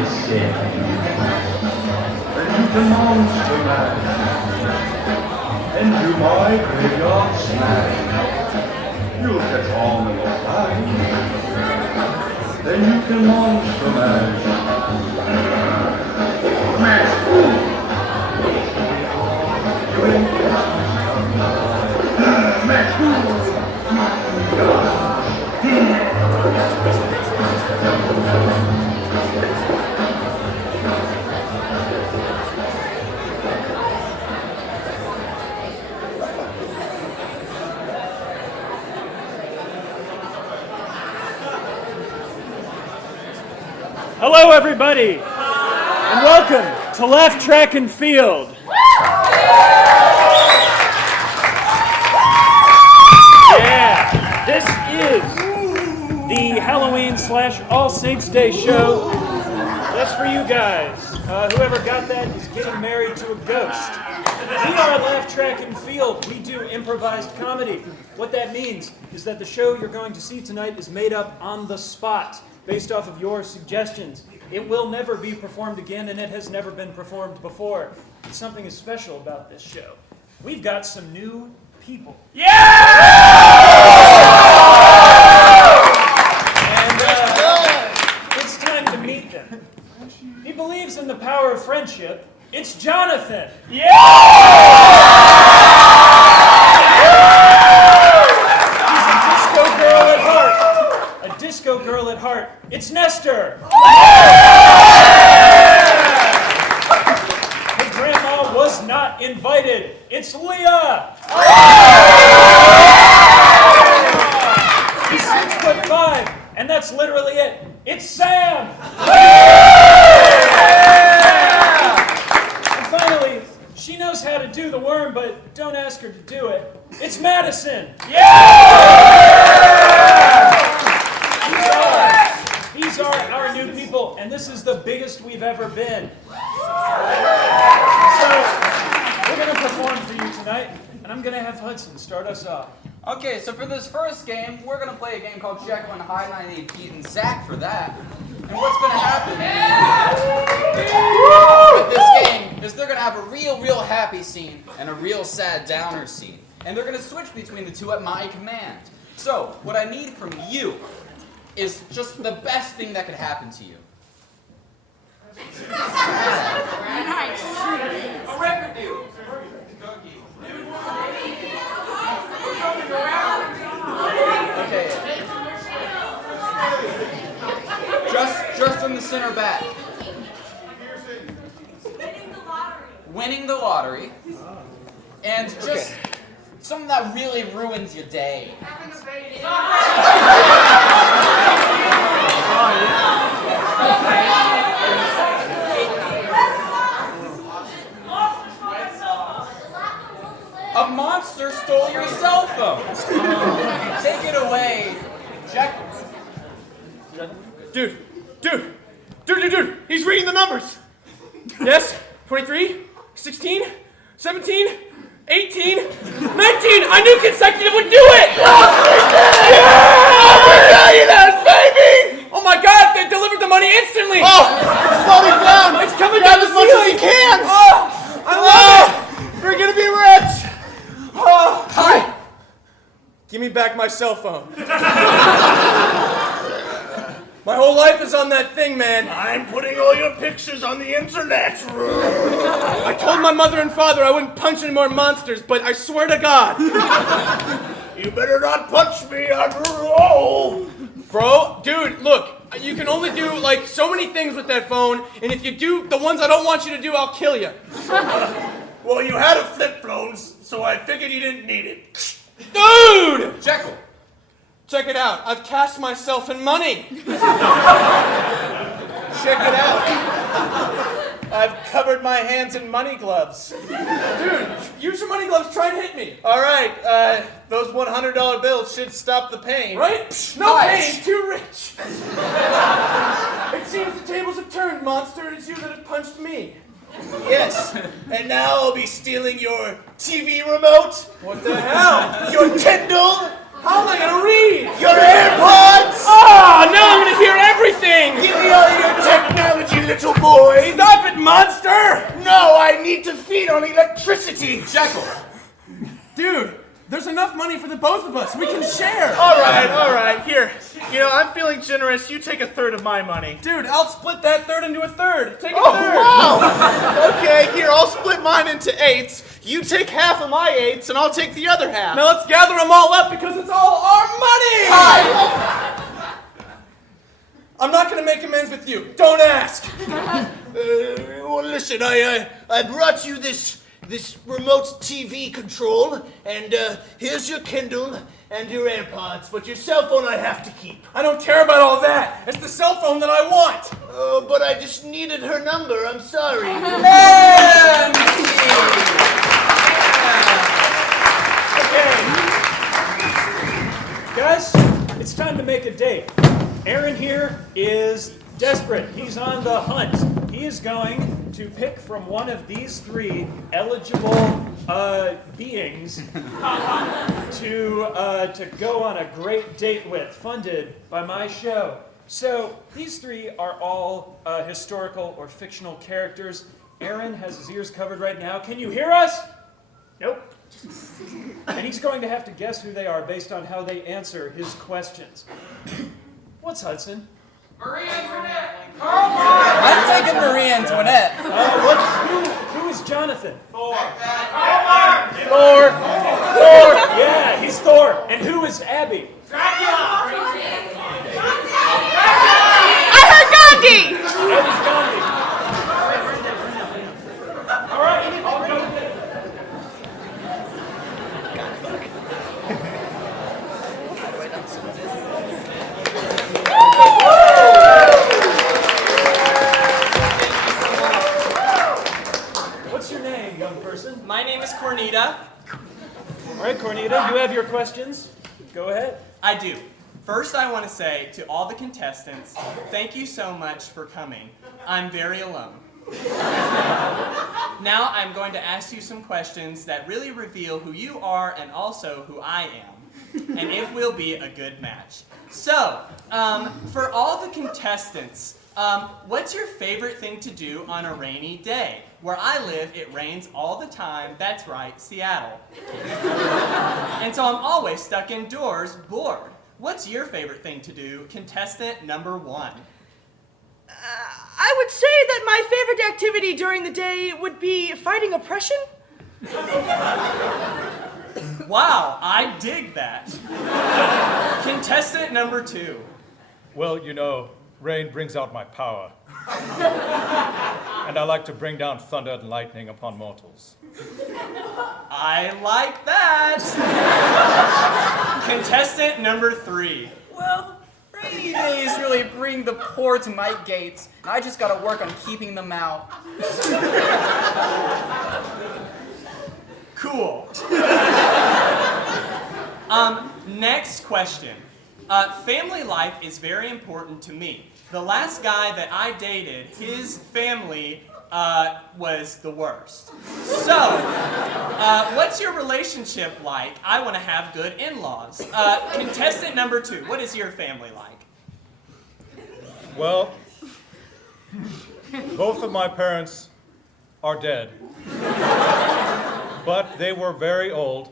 is sick. Then you can monster mash and do my graveyard smash. You'll catch on in your time. Then you can monster mash. Mash. Mash. Hello, everybody, and welcome to Left Track and Field. Yeah, this is the Halloween / All Saints Day show. That's for you guys. Whoever got that is getting married to a ghost. We are Left Track and Field. We do improvised comedy. What that means is that the show you're going to see tonight is made up on the spot, based off of your suggestions. It will never be performed again, and it has never been performed before. Something is special about this show. We've got some new people. And it's time to meet them. He believes in the power of friendship. It's Jonathan. He's a disco girl at heart. It's Nestor. Her grandma was not invited. It's Leah. He's 6'5", and that's literally it. It's Sam. And finally, she knows how to do the worm, but don't ask her to do it. It's Madison. These are our new people, and this is the biggest we've ever been. So, we're going to perform for you tonight, and I'm going to have Hudson start us off. Okay, so for this first game, we're going to play a game called Jekyll and Hyde, and I need Pete and Zach for that. And what's going to happen with this game is they're going to have a real happy scene and a real sad downer scene. And they're going to switch between the two at my command. So, what I need from you is just the best thing that could happen to you. Nice. A record deal. Okay. Just from the center back. Winning the lottery. And just something that really ruins your day. A monster stole your cell phone. Take it away, Jekyll. Dude, he's reading the numbers. Yes, 23, 16, 17, 18, 19. I knew consecutive would do it. Yeah! Baby! Oh my God, they delivered the money instantly. Oh, it's floating down. It's coming Grab down as the much ceiling. as you can. Oh, I love it. We're gonna be rich. Oh, Hi. give me back my cell phone. My whole life is on that thing, man. I'm putting all your pictures on the internet. I told my mother and father I wouldn't punch any more monsters, but I swear to God. You better not punch me. Oh. Bro, dude, look, you can only do, like, so many things with that phone, and if you do the ones I don't want you to do, I'll kill you. Well, you had a flip phone, so I figured you didn't need it. Dude! Jekyll. Check it out. I've cashed myself in money. Check it out. I've covered my hands in money gloves. Dude, use your money gloves. Try and hit me. All right, those $100 bills should stop the pain. Right? No Nice. pain. Too rich. It seems the tables have turned, monster. It's you that have punched me. Yes, and now I'll be stealing your TV remote, What the hell? your Kindle, How am I gonna read? your AirPods. Oh, now I'm gonna hear everything. Give me all your technology little boy. Stop it, monster! No, I need to feed on electricity. Jekyll. Dude, there's enough money for the both of us. We can share. All right. Here. I'm feeling generous. You take a third of my money. Dude, I'll split that third into a third. Take a Oh, third. wow. Okay, here, I'll split mine into eighths. You take half of my eighths, and I'll take the other half. Now let's gather them all up because it's all our money! I'm not going to make amends with you. Don't ask. Well, listen, I brought you this remote TV control, and here's your Kindle and your AirPods, but your cell phone I have to keep. I don't care about all that. It's the cell phone that I want. Oh, but I just needed her number. I'm sorry. Okay. Guys, it's time to make a date. Aaron here is desperate. He's on the hunt. He is going to pick from one of these three eligible beings to go on a great date with, funded by my show. So these three are all historical or fictional characters. Aaron has his ears covered right now. Can you hear us? Nope. And he's going to have to guess who they are based on how they answer his questions. What's Hudson? Marie Antoinette. I'm taking Marie Antoinette. Who is Jonathan? Thor. Thor. Yeah, he's Thor. And who is Abby? I heard Gandhi! Abby's Gandhi. All right, I'll go with it. What's your name, young person? My name is Cornita. All right, Cornita, you have your questions. Go ahead. I do. First, I want to say to all the contestants, thank you so much for coming. I'm very alone. Now, I'm going to ask you some questions that really reveal who you are and also who I am, and if we'll be a good match. So, for all the contestants, what's your favorite thing to do on a rainy day? Where I live, it rains all the time. That's right, Seattle. And so I'm always stuck indoors, bored. What's your favorite thing to do, contestant number one? I would say that my favorite activity during the day would be fighting oppression. Wow, I dig that. Contestant number two. Well, rain brings out my power. And I like to bring down thunder and lightning upon mortals. I like that. Contestant number three. Well, rainy days really bring the poor to my gates. I just gotta work on keeping them out. Cool. Next question. Family life is very important to me. The last guy that I dated, his family was the worst. So, what's your relationship like? I want to have good in-laws. Contestant number two, what is your family like? Well, both of my parents are dead. But they were very old.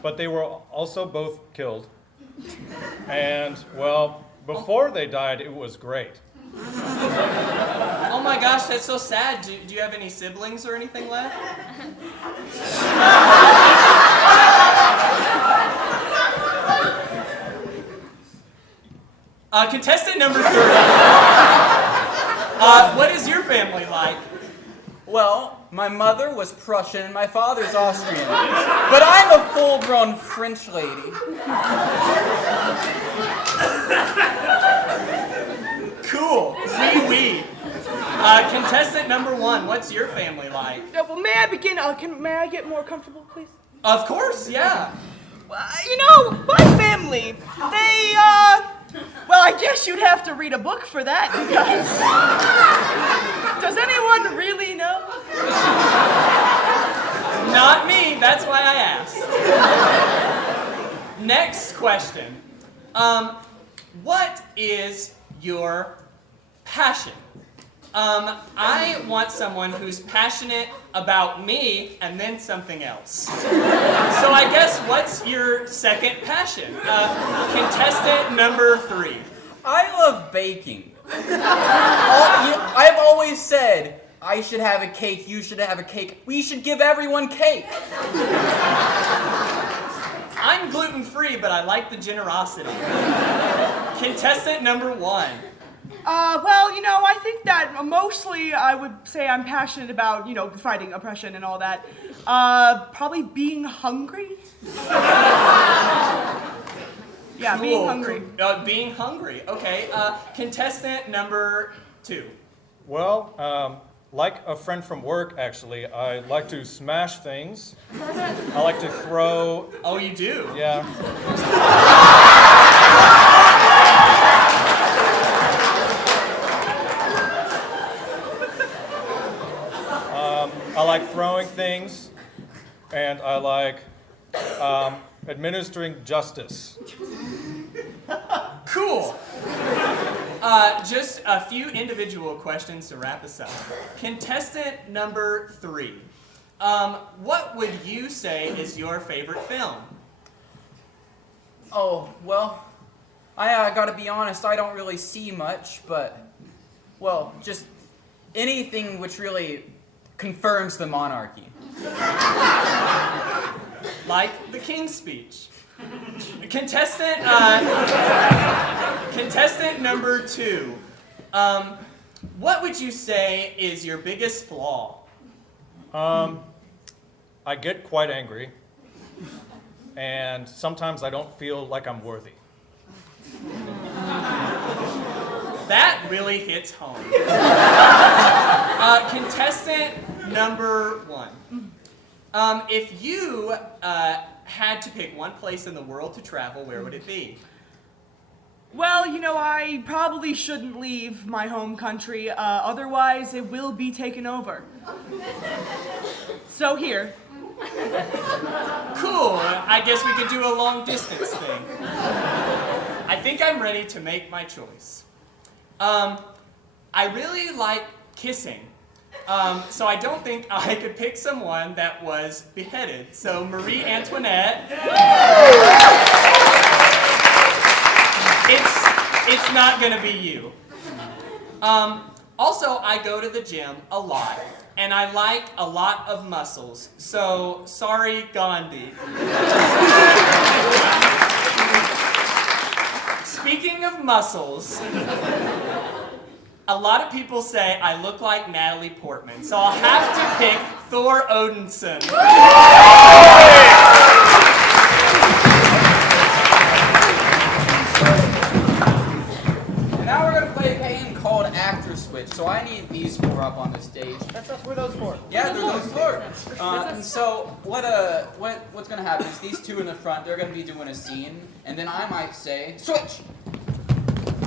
But they were also both killed. And, well, before they died, it was great. Oh my gosh, that's so sad. Do you have any siblings or anything left? Contestant number three. What is your family like? Well, my mother was Prussian and my father's Austrian. But I'm a full-grown French lady. Cool. Oui. Contestant number one, what's your family like? Well, may I begin? May I get more comfortable, please? Of course, yeah. My family, they, well, I guess you'd have to read a book for that, because... Does anyone really know? Not me, that's why I asked. Next question. What is your passion? I want someone who's passionate about me and then something else. So I guess what's your second passion? Contestant number 3. I love baking. I've always said, I should have a cake, you should have a cake. We should give everyone cake. I'm gluten-free, but I like the generosity. Contestant number 1. Well, I think that mostly I would say I'm passionate about, fighting oppression and all that. Probably being hungry. Yeah, being hungry. Being hungry, okay. Contestant number 2. Well, like a friend from work, actually, I like to smash things. I like to throw. Oh, you do? Yeah. I like throwing things, and I like administering justice. Cool. Just a few individual questions to wrap us up. Contestant number 3. What would you say is your favorite film? Oh, well, I gotta be honest, I don't really see much, but, well, just anything which really confirms the monarchy. Like the King's Speech. Contestant number 2. What would you say is your biggest flaw? I get quite angry, and sometimes I don't feel like I'm worthy. That really hits home. Contestant number 1. If you had to pick one place in the world to travel, where would it be? Well, I probably shouldn't leave my home country, otherwise it will be taken over. So here. Cool, I guess we could do a long distance thing. I think I'm ready to make my choice. I really like kissing. So I don't think I could pick someone that was beheaded. So Marie Antoinette. It's not gonna be you. Also, I go to the gym a lot, and I like a lot of muscles. So sorry, Gandhi. Speaking of muscles, a lot of people say I look like Natalie Portman, so I'll have to pick Thor Odinson. And now we're gonna play a game called Actor Switch. So I need these 4 up on the stage. That's where those for. Yeah, they're those 4. And so what's gonna happen is these 2 in the front, they're gonna be doing a scene, and then I might say, switch!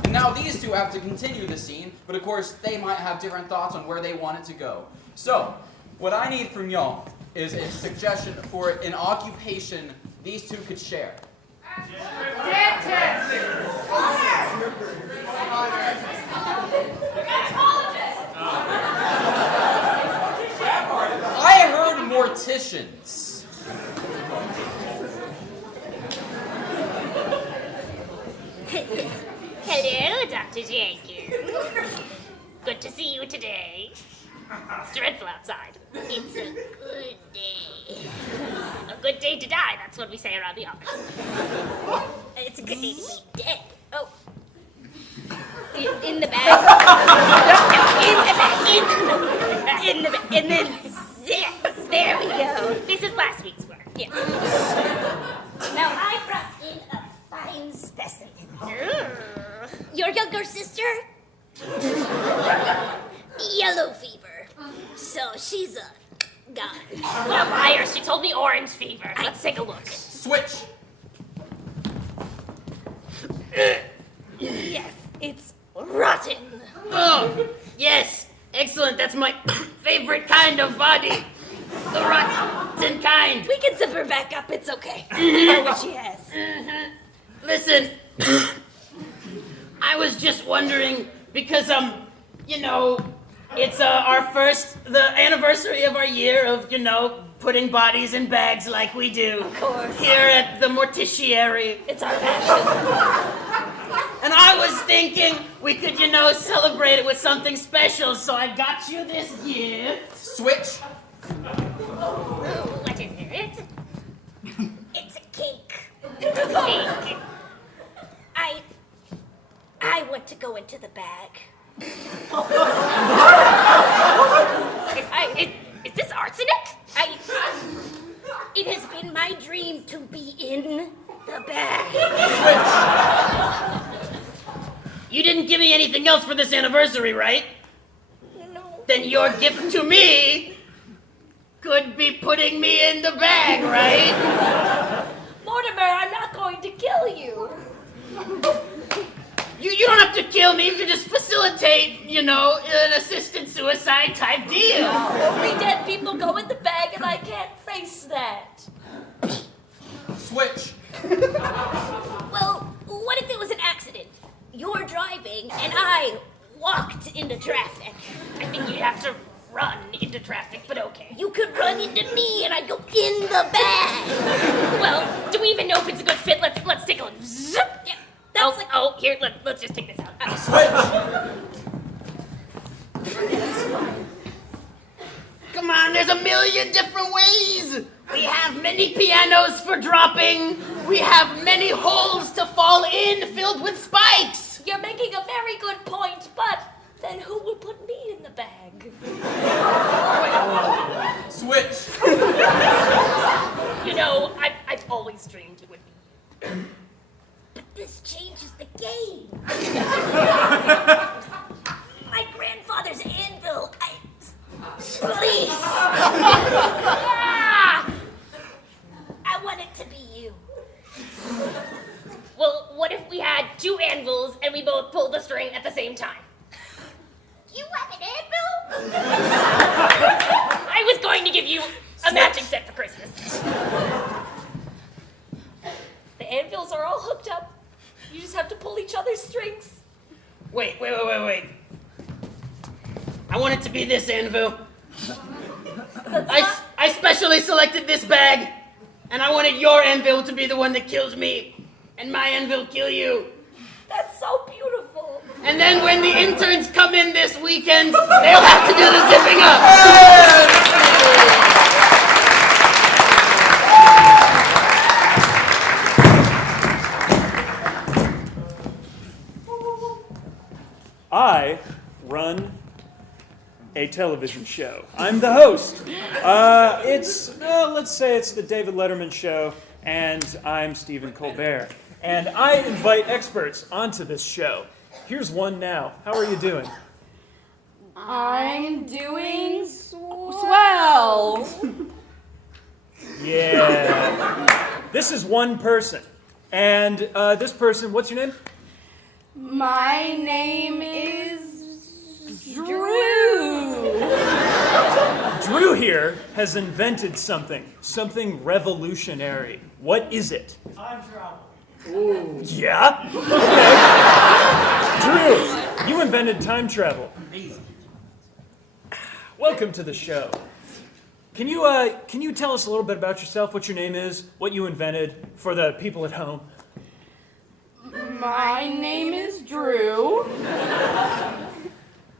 And now these 2 have to continue the scene, but of course they might have different thoughts on where they want it to go. So, what I need from y'all is a suggestion for an occupation these 2 could share. I heard morticians. Hello, Dr. Jenkins. Good to see you today. It's dreadful outside. It's a good day. A good day to die, that's what we say around the office. It's a good day to be dead. Oh. In the bag. In the bag. And then yes, there we go. This is last week's work. Yeah. Now I brought in a fine specimen. Your younger sister? Yellow fever. So she's gone. What a liar. She told me orange fever. Let's take a look. Switch. Yes, it's rotten. Oh, yes. Excellent. That's my favorite kind of body. The rotten kind. We can zip her back up. It's okay. We know what she has. Mm-hmm. Listen, I was just wondering because, It's the anniversary of our year of, putting bodies in bags like we do. Of course. Here at the morticiary. It's our passion. And I was thinking we could, celebrate it with something special, so I got you this gift. Switch. What is it? It's a cake. It's a cake. I want to go into the bag. Is this arsenic? It has been my dream to be in the bag. You didn't give me anything else for this anniversary, right? No. Then your gift to me could be putting me in the bag, right? Mortimer, I'm not going to kill you. You don't have to kill me. You can just facilitate, an assisted suicide type deal. Only dead people go in the bag, and I can't face that. Switch. Well, what if it was an accident? You're driving, and I walked into traffic. I think you'd have to run into traffic, but okay. You could run into me, and I'd go in the bag. Well, do we even know if it's a good fit? Let's take a look. Zip. Yeah, Here, let's just take this out. Come on, there's a million different ways. We have many pianos for dropping. We have many holes to fall in filled with spikes. You're making a very good point, but then who would put me in the bag? Switch. I've always dreamed it would be. But this changes the game. My grandfather's anvil. Please. I want it to be you. Well, what if we had two anvils and we both pulled the string at the same time? You have an anvil? I was going to give you a matching set for Christmas. The anvils are all hooked up. You just have to pull each other's strings. Wait. I want it to be this anvil. I specially selected this bag, and I wanted your anvil to be the one that kills me, and my anvil kill you. That's so beautiful. And then when the interns come in this weekend, they'll have to do the zipping up. I run a television show. I'm the host. Let's say it's the David Letterman show, and I'm Stephen Colbert. And I invite experts onto this show. Here's one now. How are you doing? I'm doing swell. Yeah. This is one person. And this person, what's your name? My name is Drew. Drew here has invented something revolutionary. What is it? Time travel. Ooh. Yeah? Okay. Drew, you invented time travel. Amazing. Welcome to the show. Can you tell us a little bit about yourself, what your name is, what you invented for the people at home? My name is Drew.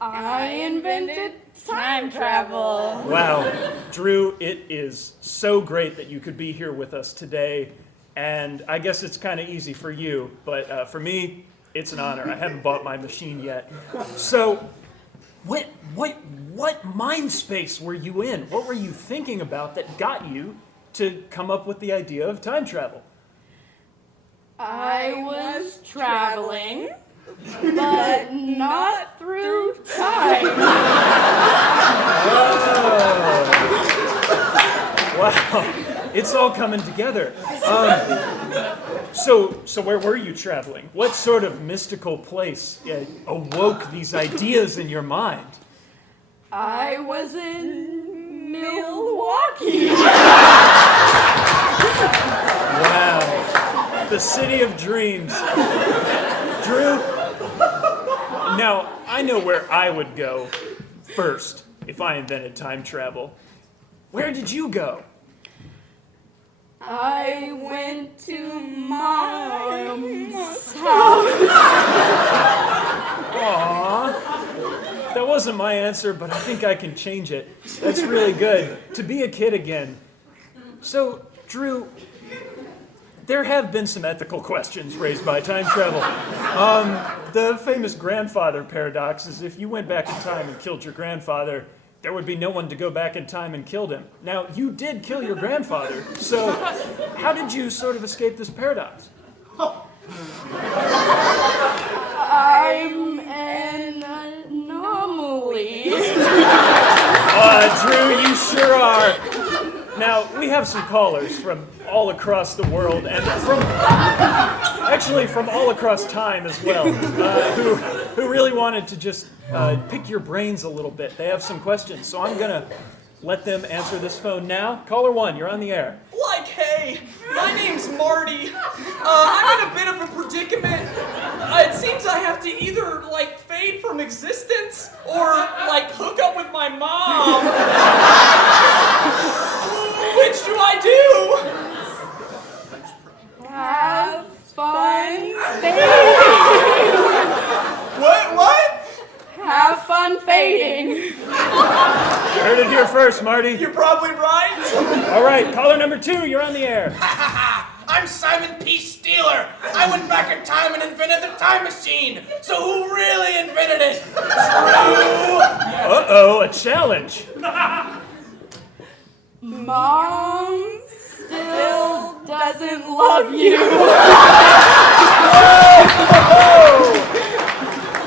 I invented time travel. Wow. Drew, it is so great that you could be here with us today. And I guess it's kind of easy for you, but for me, it's an honor. I haven't bought my machine yet. So, what mind space were you in? What were you thinking about that got you to come up with the idea of time travel? I was traveling, but not through time. Oh. Wow. It's all coming together. So where were you traveling? What sort of mystical place awoke these ideas in your mind? I was in Milwaukee. Wow. The city of dreams. Drew, now I know where I would go first if I invented time travel, where did you go? I went to Mom's house. Aww. That wasn't my answer, but I think I can change it. That's really good. To be a kid again. So, Drew, there have been some ethical questions raised by time travel. The famous grandfather paradox is if you went back in time and killed your grandfather, there would be no one to go back in time and kill him. Now, you did kill your grandfather, so how did you sort of escape this paradox? I'm an anomaly. Drew, you sure are. Now, we have some callers from all across the world, and from all across time as well, who really wanted to just pick your brains a little bit. They have some questions, so I'm going to let them answer this phone now. Caller 1, you're on the air. Like, hey, my name's Marty. I'm in a bit of a predicament. It seems I have to either, fade from existence or, hook up with my mom. Which do I do? Have fun fading. What? Have fun fading. You heard it here first, Marty. You're probably right. All right, caller number 2, you're on the air. I'm Simon P. Steeler. I went back in time and invented the time machine. So who really invented it? Drew. Uh-oh, a challenge. Mom still doesn't love you.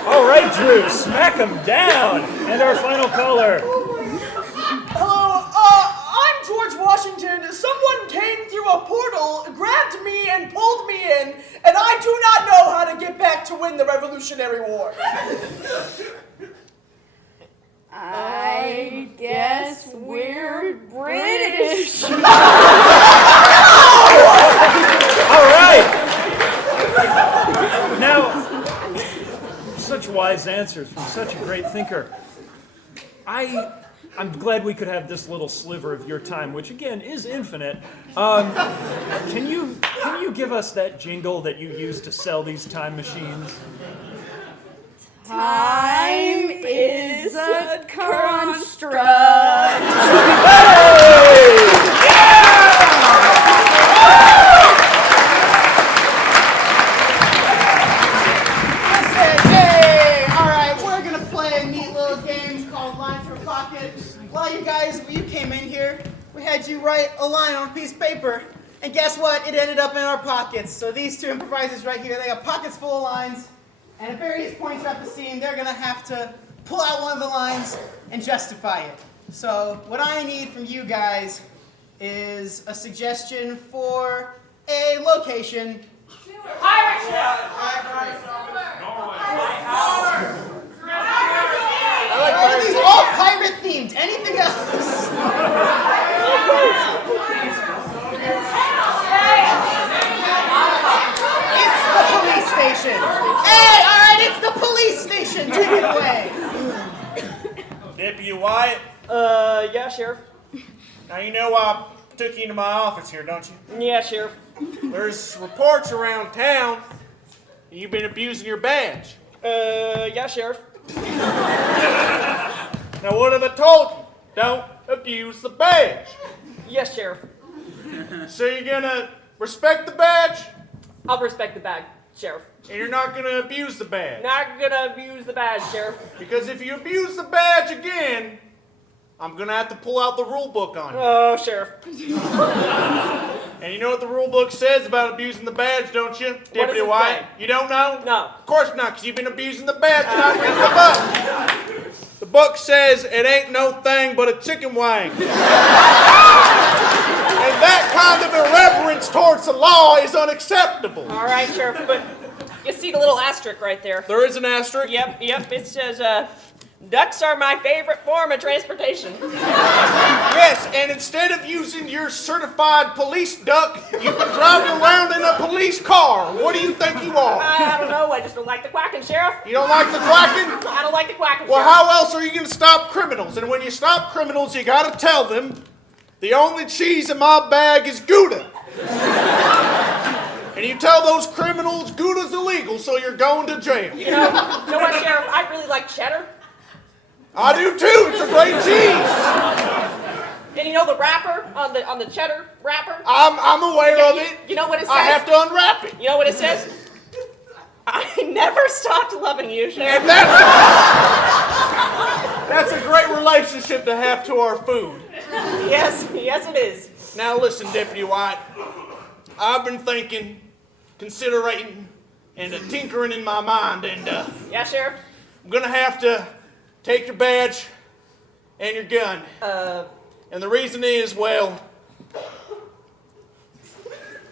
All right, Drew, smack him down. And our final caller. Hello, I'm George Washington. Someone came through a portal, grabbed me, and pulled me in, and I do not know how to get back to win the Revolutionary War. I guess we're British. All right. Now, such wise answers from such a great thinker. I'm glad we could have this little sliver of your time, which again is infinite. Can you give us that jingle that you use to sell these time machines? Time is a construct. Hey, all right, we're gonna play a neat little game called Lines for Pocket. Well, you guys, when you came in here, we had you write a line on a piece of paper, and guess what? It ended up in our pockets. So these two improvisers right here, they got pockets full of lines, and at various points throughout the scene, they're gonna have to pull out one of the lines and justify it. So what I need from you guys is a suggestion for a location. Are these all pirate themed? Anything else? It's the police station. Hey, all right, it's the police station. Take it away. Deputy Wyatt, Yeah, Sheriff. now you know I took you into my office here, don't you? Yeah, Sheriff. There's reports around town that you've been abusing your badge. Yeah, Sheriff. Now what have I told you? Don't abuse the badge. Yes, Sheriff. So you're gonna respect the badge, I'll respect the badge, Sheriff. and you're not gonna abuse the badge. Not gonna abuse the badge, Sheriff. Because if you abuse the badge again, I'm gonna have to pull out the rule book on you. Oh, Sheriff. And you know what the rule book says about abusing the badge, don't you, Deputy it White? say? You don't know? No. Of course not, because you've been abusing the badge, not reading the book. The book says it ain't no thing but a chicken wing. And that kind of irreverence towards the law is unacceptable. All right, Sheriff, but you see the little asterisk right there? There is an asterisk. Yep, it says, Ducks are my favorite form of transportation. Yes, and instead of using your certified police duck, you've been driving around in a police car. What do you think you are? I don't know. I just don't like the quacking, Sheriff. You don't like the quacking? I don't like the quacking, Well, Sheriff. how else are you going to stop criminals? And when you stop criminals, you got to tell them the only cheese in my bag is Gouda. And you tell those criminals Gouda's illegal, so you're going to jail. You know what, Sheriff? I really like cheddar. I do too. It's a great cheese. And you know the wrapper on the cheddar wrapper? I'm aware of it. You know what it says? I have to unwrap it. You know what it says? I never stopped loving you, Sheriff. And that's a great relationship to have to our food. Yes it is. Now listen, Deputy White. I've been thinking, considering, and tinkering in my mind, and Yeah, Sheriff? I'm gonna have to take your badge and your gun. And the reason is, well,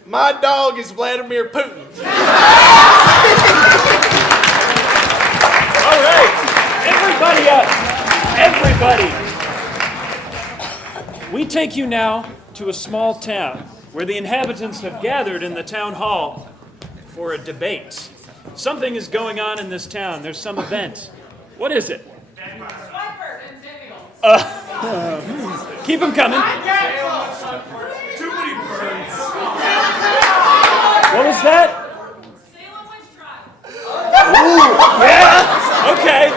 my dog is Vladimir Putin. All right, everybody up. Everybody. We take you now to a small town where the inhabitants have gathered in the town hall for a debate. Something is going on in this town. There's some event. What is it? Keep them coming. Too many birds. What was that? Ooh, yeah. Okay.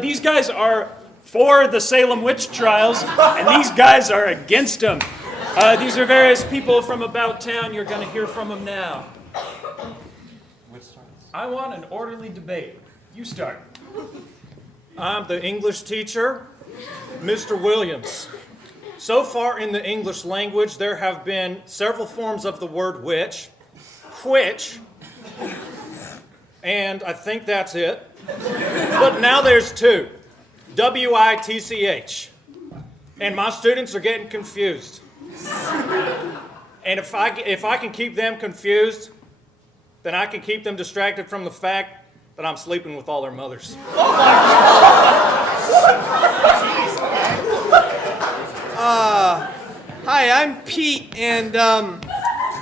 These guys are for the Salem witch trials, and these guys are against them. These are various people from about town. You're going to hear from them now. I want an orderly debate. You start. I'm the English teacher, Mr. Williams. So far in the English language, there have been several forms of the word witch, which, and I think that's it. But now there's two, W-I-T-C-H. And my students are getting confused. And if I can keep them confused, then I can keep them distracted from the fact that I'm sleeping with all their mothers. Hi, I'm Pete, and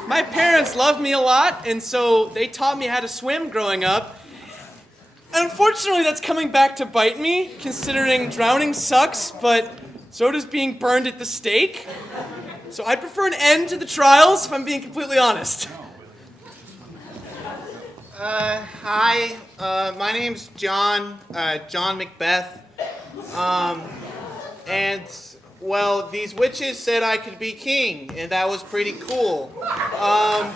my parents loved me a lot, and so they taught me how to swim growing up. Unfortunately, that's coming back to bite me, considering drowning sucks, but so does being burned at the stake. So I'd prefer an end to the trials, if I'm being completely honest. Hi, my name's John Macbeth. And, well, these witches said I could be king, and that was pretty cool. A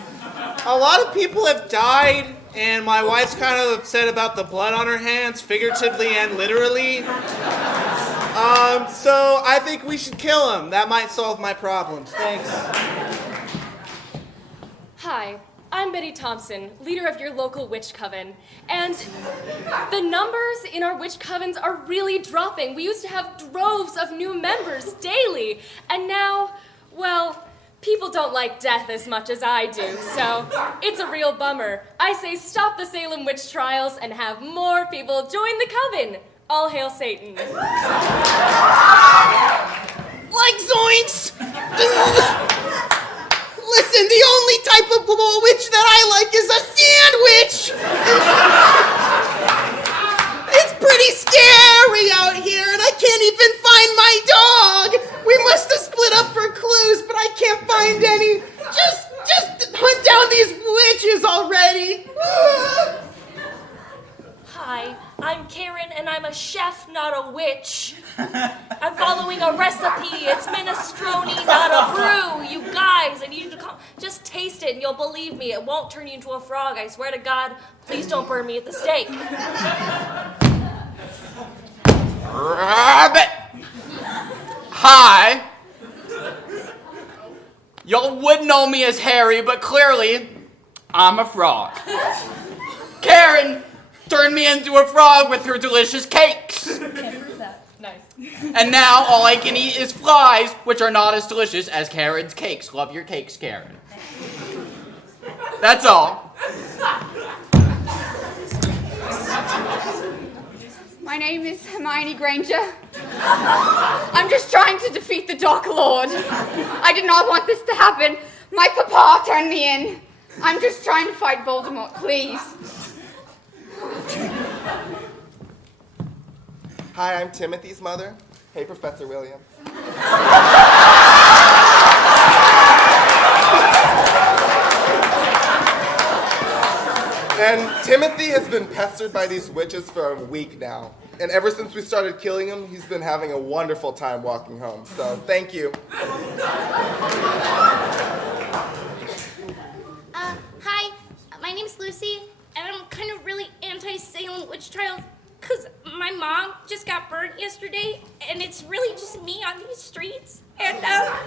lot of people have died, and my wife's kind of upset about the blood on her hands, figuratively and literally. So I think we should kill him. That might solve my problems. Thanks. Hi, I'm Betty Thompson, leader of your local witch coven, and the numbers in our witch covens are really dropping. We used to have droves of new members daily, and now, well, people don't like death as much as I do, so it's a real bummer. I say stop the Salem witch trials and have more people join the coven. All hail Satan. Like zoinks! Listen, the only type of witch that I like is a sandwich! It's pretty scary out here, and I can't even find my dog! We must have split up for clues, but I can't find any. Just hunt down these witches already! Hi, I'm Karen, and I'm a chef, not a witch. I'm following a recipe. It's minestrone, not a brew. You guys, I need you to come. Just taste it, and you'll believe me. It won't turn you into a frog. I swear to God. Please don't burn me at the stake. Rabbit! Hi. Y'all would know me as Harry, but clearly, I'm a frog. Karen turned me into a frog with her delicious cakes. Can't prove that. Nice. And now all I can eat is flies, which are not as delicious as Karen's cakes. Love your cakes, Karen. That's all. My name is Hermione Granger. I'm just trying to defeat the Dark Lord. I did not want this to happen. My papa turned me in. I'm just trying to fight Voldemort, please. Hi, I'm Timothy's mother. Hey, Professor Williams. And Timothy has been pestered by these witches for a week now. And ever since we started killing him, he's been having a wonderful time walking home. So, thank you. Hi, my name's Lucy, and I'm kind of really anti-Salem witch trials because my mom just got burnt yesterday, and it's really just me on these streets, and, yeah.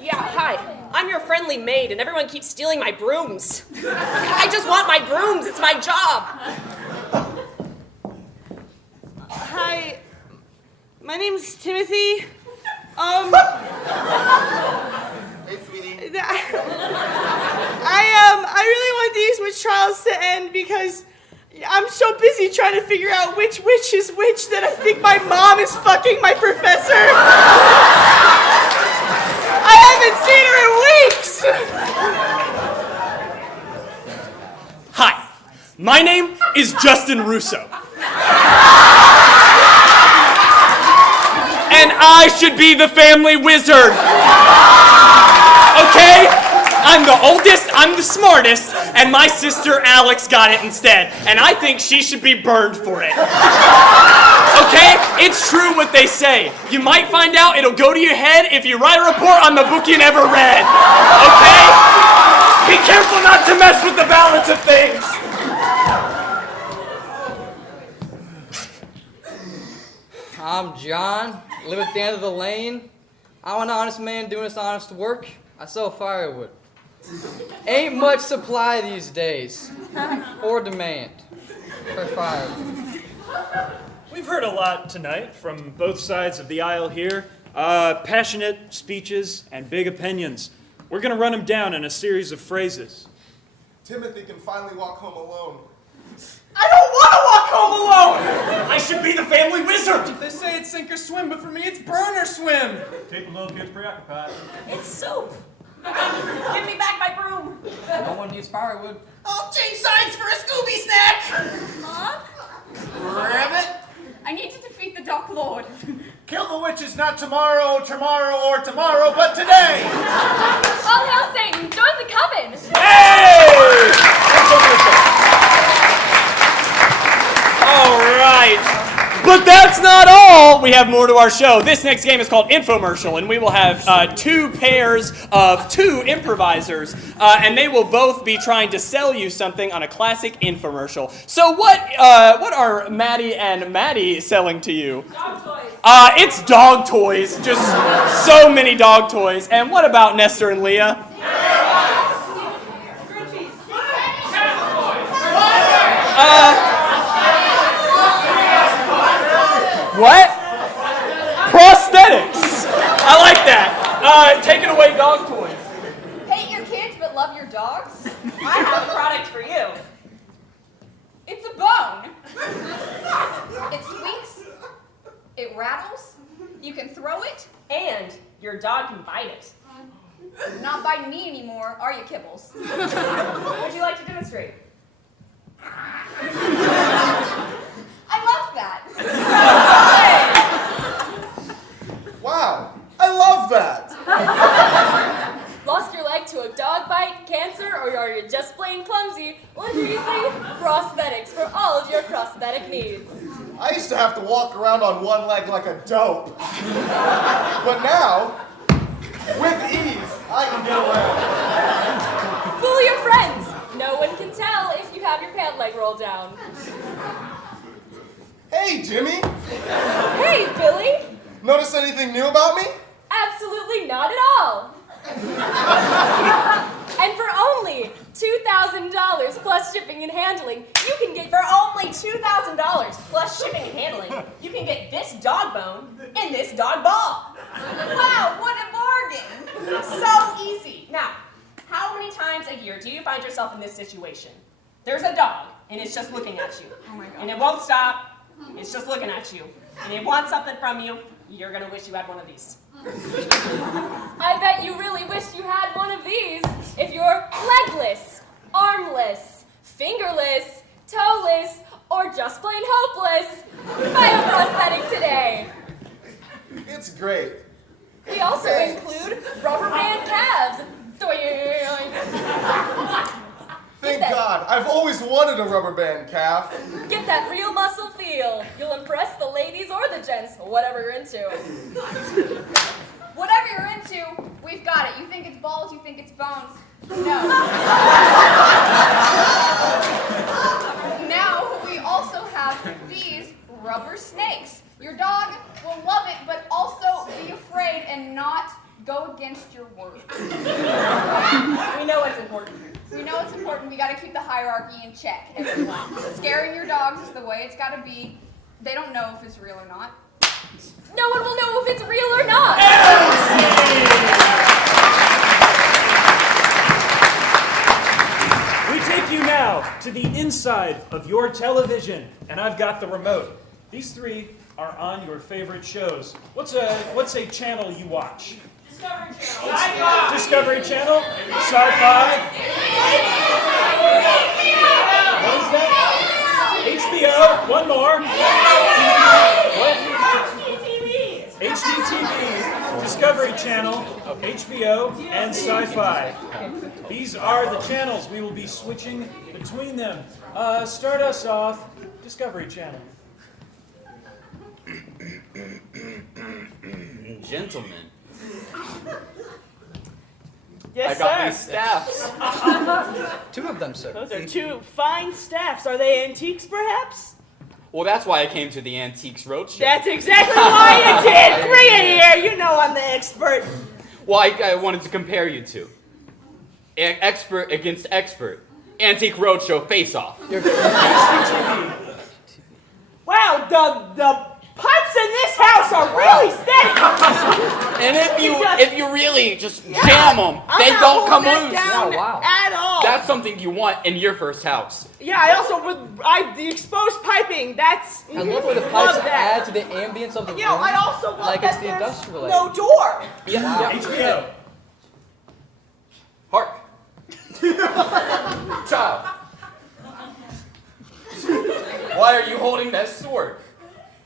Yeah, hi. I'm your friendly maid, and everyone keeps stealing my brooms. I just want my brooms. It's my job. Hi, my name's Timothy. Hey, sweetie. I really want these witch trials to end because I'm so busy trying to figure out which witch is which that I think my mom is fucking my professor. I haven't seen her in weeks. Hi, my name is Justin Russo. And I should be the family wizard. Okay? I'm the oldest, I'm the smartest, and my sister Alex got it instead. And I think she should be burned for it. Okay? It's true what they say. You might find out it'll go to your head if you write a report on the book you never read. Okay? Be careful not to mess with the balance of things. I'm John, live at the end of the lane. I'm an honest man doing this honest work. I sell firewood. Ain't much supply these days, or demand for firewood. We've heard a lot tonight from both sides of the aisle here. Passionate speeches and big opinions. We're going to run them down in a series of phrases. Timothy can finally walk home alone. I don't want to walk home alone! I should be the family wizard! They say it's sink or swim, but for me it's burn or swim. Keep the little kids preoccupied. It's soup. Give me back my broom. No one needs firewood. I'll change sides for a Scooby snack! Mom? Grab it! I need to defeat the Dark Lord. Kill the witches not tomorrow, or tomorrow, but today! All hail Satan! Join the coven! Hey! All right. But that's not all. We have more to our show. This next game is called Infomercial, and we will have two pairs of two improvisers, and they will both be trying to sell you something on a classic infomercial. So what are Maddie and Maddie selling to you? Dog toys. It's dog toys. Just so many dog toys. And what about Nestor and Leah? What? Prosthetics. I like that. Taking away dog toys. Hate your kids but love your dogs? I have a product for you. It's a bone. It squeaks. It rattles. You can throw it. And your dog can bite it. You're not biting me anymore, are you, Kibbles? Would you like to demonstrate? I love that. Wow, I love that! Lost your leg to a dog bite, cancer, or are you just plain clumsy? Well, here you see prosthetics for all of your prosthetic needs. I used to have to walk around on one leg like a dope. But now, with ease, I can get around. Fool your friends. No one can tell if you have your pant leg rolled down. Hey, Jimmy! Hey, Billy. Notice anything new about me? Absolutely not at all. And for only $2,000 plus shipping and handling, you can get For only $2,000 plus shipping and handling, you can get this dog bone and this dog ball. Wow, what a bargain. So easy. Now, How many times a year do you find yourself in this situation? There's a dog, and it's just looking at you. Oh my God. And it won't stop. It's just looking at you. And it wants something from you. You're going to wish you had one of these. I bet you really wish you had one of these if you're legless, armless, fingerless, toeless, or just plain hopeless. Buy a prosthetic today. It's great. We also include rubber band calves. Thank God. I've always wanted a rubber band calf. Get that real muscle feel. You'll impress the ladies or the gents, whatever you're into. Whatever you're into, we've got it. You think it's balls, you think it's bones. No. Now, we also have these rubber snakes. Your dog will love it, but also be afraid and not go against your word. We know what's important. We know it's important. We got to keep the hierarchy in check, everyone. Scaring your dogs is the way it's got to be. They don't know if it's real or not. No one will know if it's real or not. We take you now to the inside of your television, and I've got the remote. These three are on your favorite shows. What's a channel you watch? Discovery Channel? Sci-Fi? What is that? HBO? One more. What? HDTV, Discovery Channel, HBO, and Sci-Fi. These are the channels. We will be switching between them. Start us off, Discovery Channel. Gentlemen. Yes, I got sir. these staffs. 2 of them, sir. Those are 2 fine staffs. Are they antiques, perhaps? Well, that's why I came to the Antiques Roadshow. That's exactly why you did. Bring it here. You know I'm the expert. Well, I wanted to compare you two. Expert against expert. Antique Roadshow face-off. Wow, the pipes in this house are really steady. And if you really just jam them, they don't come loose. At all. That's something you want in your first house. Yeah, I also the exposed piping. That's I love where the pipes add to the ambience of the room. You know, I also love like that it's the there's industrial age. no door. Yeah. HBO. Hark. Child. Why are you holding that sword?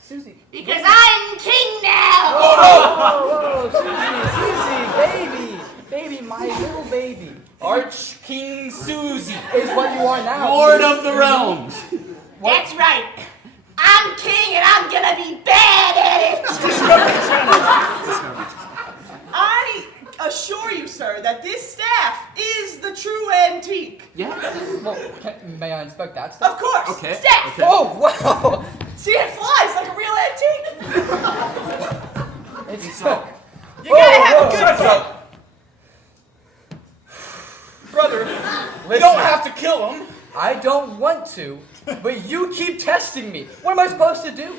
Susie. Because I'm king now! Whoa, Susie, baby, my little baby. Arch King Susie is what you are now. Lord of the Realms. That's right. I'm king and I'm gonna be bad at it! I assure you, sir, that this staff is the true antique. Yeah. Well, may I inspect that stuff? Of course. Okay. Staff. Okay. Oh, wow. See, it flies like a real antique. It's You gotta have a good Shut Brother, you don't have to kill him. I don't want to, but you keep testing me. What am I supposed to do?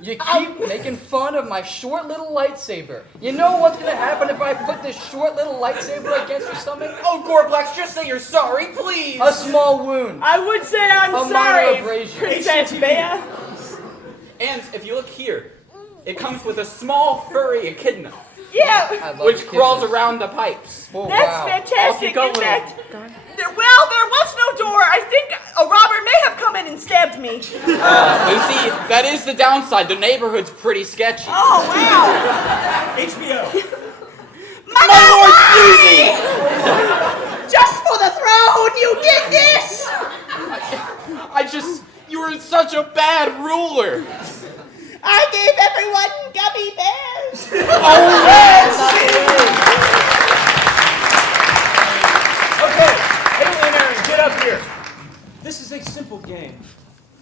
You keep making fun of my short little lightsaber. You know what's gonna happen if I put this short little lightsaber against your stomach? Oh, Gorblax, just say you're sorry, please. A small wound. I would say I'm A sorry, minor abrasion. Princess Bea. And if you look here, it comes with a small furry echidna. Yeah. Which crawls around the pipes. Oh, That's wow. fantastic. In fact, there was no door. I think a robber may have come in and stabbed me. You see, that is the downside. The neighborhood's pretty sketchy. Oh, wow. HBO. My Lord Susie! Just for the throne, you did this! You were such a bad ruler. I gave everyone gummy bears. Oh, yes! Okay, Haley and Aaron, get up here. This is a simple game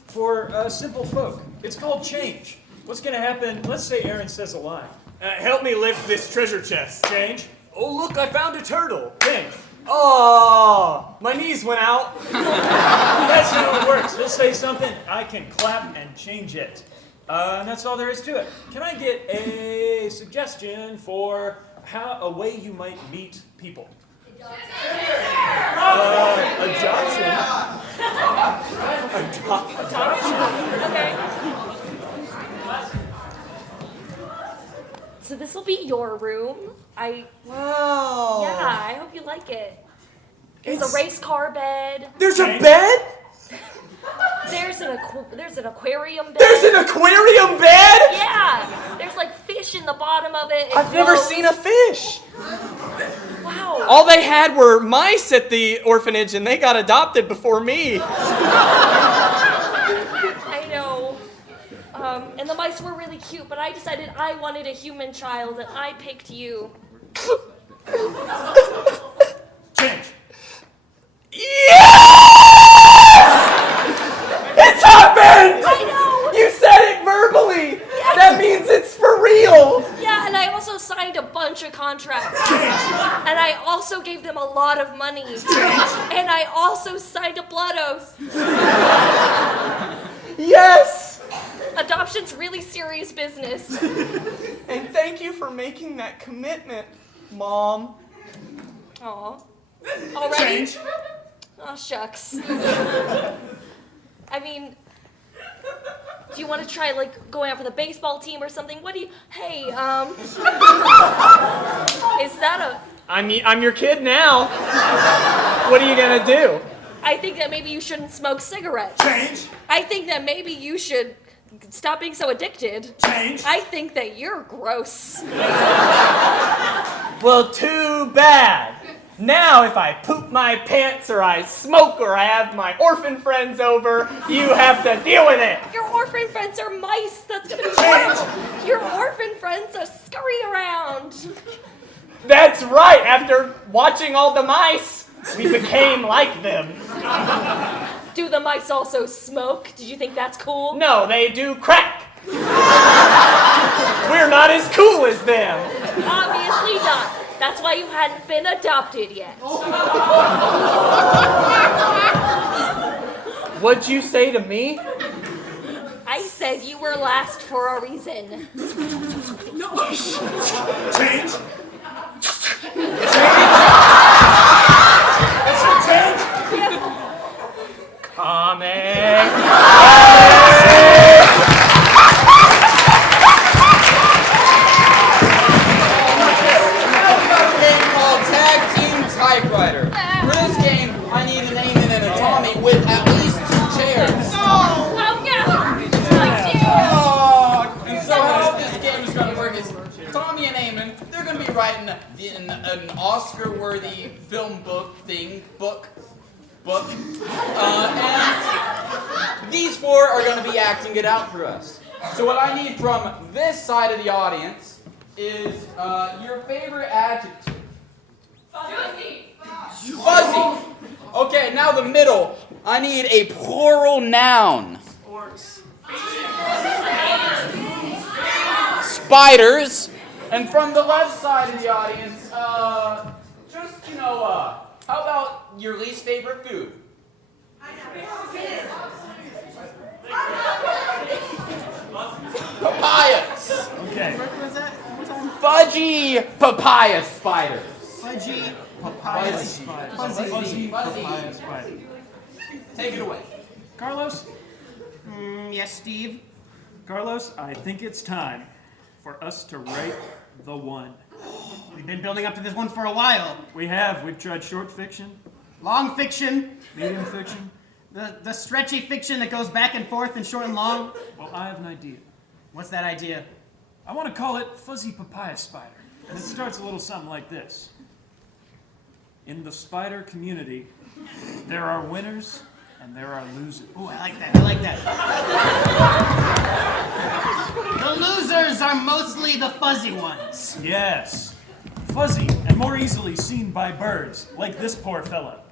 for simple folk. It's called change. What's going to happen? Let's say Aaron says a line. Help me lift this treasure chest. Change. Oh, look, I found a turtle. Change. Oh, my knees went out. That's how it works. He'll say something, I can clap and change it. And that's all there is to it. Can I get a suggestion for a way you might meet people? Adoption. Okay. So this will be your room. Wow. Yeah, I hope you like it. There's a race car bed. There's a bed? There's an aquarium bed. There's an aquarium bed? Yeah. There's like fish in the bottom of it. I've never seen a fish. Wow. All they had were mice at the orphanage, and they got adopted before me. I know. And the mice were really cute, but I decided I wanted a human child, and I picked you. Change. Yes! It's happened! I know! You said it verbally! Yes. That means it's for real! Yeah, and I also signed a bunch of contracts. And I also gave them a lot of money. And I also signed a blood oath. Yes! Adoption's really serious business. And thank you for making that commitment, Mom. Aw. Already? Change. Oh, shucks. I mean, do you want to try, like, going out for the baseball team or something? What do you... Hey, is that a... I'm your kid now. What are you gonna do? I think that maybe you shouldn't smoke cigarettes. Change. I think that maybe you should stop being so addicted. Change. I think that you're gross. Well, too bad. Now, if I poop my pants or I smoke or I have my orphan friends over, you have to deal with it. Your orphan friends are mice. That's gonna be horrible. Your orphan friends are scurry around. That's right. After watching all the mice, we became like them. Do the mice also smoke? Did you think that's cool? No, they do crack. We're not as cool as them. Obviously not. That's why you hadn't been adopted yet. What'd you say to me? I said you were last for a reason. Change. Comic. Typewriter. For this game, I need an Eamon and a Tommy with at least 2 chairs. Oh no! And so how this game is going to work is Tommy and Eamon, they're going to be writing an Oscar-worthy film book. And these 4 are going to be acting it out for us. So what I need from this side of the audience is your favorite adjective. Fuzzy. Okay, now the middle. I need a plural noun. Spiders. And from the left side of the audience, how about your least favorite food? Papayas. Okay. What's that? Fudgy papaya spiders. Fudgy papaya spider. Fuzzy papaya spider. Take it away. Carlos? Yes, Steve? Carlos, I think it's time for us to write the one. We've been building up to this one for a while. We have. We've tried short fiction, Long fiction, medium fiction. the stretchy fiction that goes back and forth and short and long. Well, I have an idea. What's that idea? I want to call it Fuzzy Papaya Spider. And it starts a little something like this. In the spider community, there are winners and there are losers. Ooh, I like that. The losers are mostly the fuzzy ones. Yes. Fuzzy and more easily seen by birds, like this poor fella.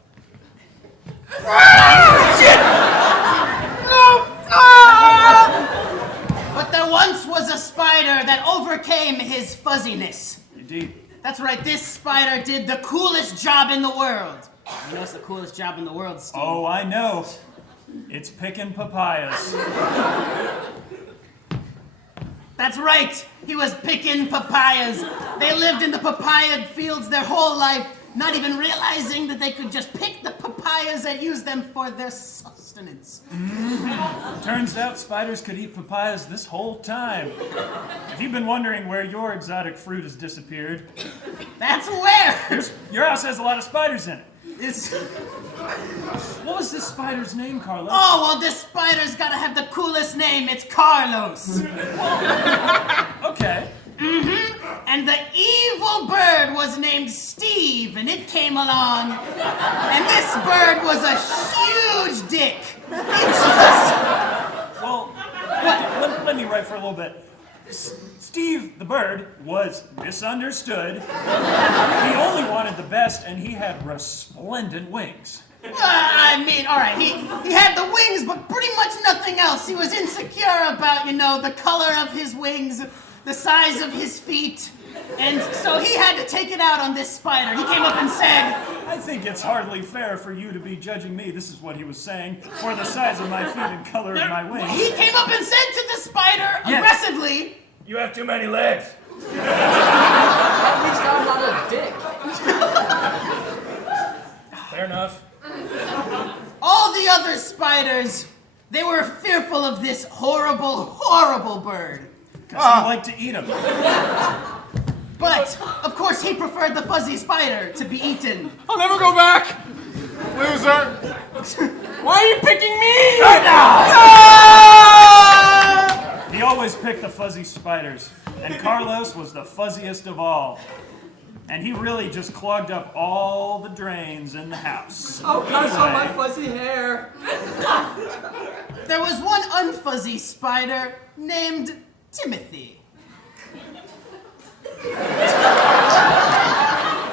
But there once was a spider that overcame his fuzziness. Indeed. That's right, this spider did the coolest job in the world. You know what's the coolest job in the world, Steve? Oh, I know. It's picking papayas. That's right, he was picking papayas. They lived in the papaya fields their whole life, not even realizing that they could just pick the papayas and use them for their sustenance. Turns out spiders could eat papayas this whole time. If you've been wondering where your exotic fruit has disappeared, that's where! Your house has a lot of spiders in it. It's... What was this spider's name, Carlos? Oh, well, this spider's gotta have the coolest name. It's Carlos. Okay. And the evil bird was named Steve, and it came along. And this bird was a huge dick. Well, let me write for a little bit. Steve the bird was misunderstood. He only wanted the best, and he had resplendent wings. I mean, all right, he had the wings, but pretty much nothing else. He was insecure about, the color of his wings, the size of his feet, and so he had to take it out on this spider. He came up and said, I think it's hardly fair for you to be judging me, this is what he was saying, for the size of my feet and color of my wings. He came up and said to the spider, aggressively, you have too many legs. At least I'm not a dick. Fair enough. all the other spiders, they were fearful of this horrible, horrible bird. Because he liked to eat them. But, of course, he preferred the fuzzy spider to be eaten. I'll never go back! Loser! Why are you picking me? He always picked the fuzzy spiders, and Carlos was the fuzziest of all. And he really just clogged up all the drains in the house. Oh, I saw my fuzzy hair. There was one unfuzzy spider named Timothy.